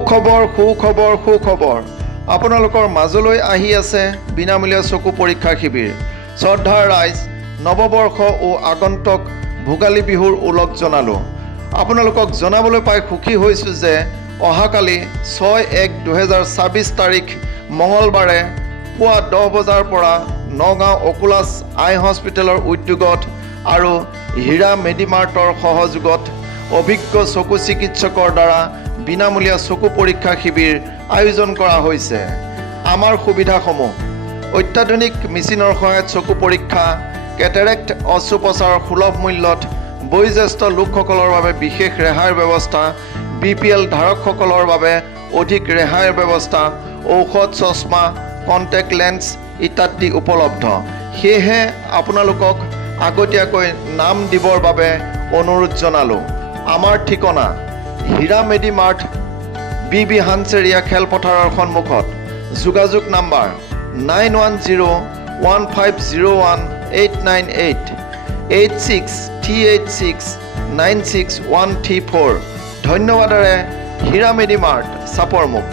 সুখবৰ আপোনালোকৰ মাজলৈ আহি আছে বিনামূলীয়া চকু পৰীক্ষা শিবিৰ। শ্ৰদ্ধাৰ ৰাইজ, নৱবৰ্ষ ও আগন্তুক ভোগালী বিহুৰ ওলগ জনালোঁ। আপোনালোকক জনাবলৈ পাই সুখী হৈছোঁ যে অহাকালি 6/1/2024 তাৰিখ মঙলবাৰে পুৱা 10 বজাৰ পৰা নগাঁও অকুলাছ আই হস্পিটেলৰ উদ্যোগত আৰু হীৰা মেডিমাৰ্টৰ সহযোগত অভিজ্ঞ চকু চিকিৎসকৰ দ্বাৰা বিনামূলীয়া চকু পৰীক্ষা শিবিৰ আয়োজন কৰা হৈছে। আমাৰ সুবিধাসমূহ: অত্যাধুনিক মেচিনৰ সহায়ত চকু পৰীক্ষা, কেটেৰেক্ট অস্ত্ৰোপচাৰ সুলভ মূল্যত, বয়োজ্যেষ্ঠ লোকসকলৰ বাবে বিশেষ ৰেহাইৰ ব্যৱস্থা, BPL ধাৰকসকলৰ বাবে অধিক ৰেহাইৰ ব্যৱস্থা, ঔষধ, চশমা, কণ্টেক্ট লেন্স ইত্যাদি উপলব্ধ। সেয়েহে আপোনালোকক আগতীয়াকৈ নাম দিবৰ বাবে অনুৰোধ জনালোঁ। আমাৰ ঠিকনা হীৰা মেডিমাৰ্ট, BB হানচেৰিয়া খেলপথাৰৰ সন্মুখত। যোগাযোগ নাম্বাৰ 9101501898 8638696134। ধন্যবাদেৰে হীৰা মেডিমাৰ্ট, চাপৰমুখ।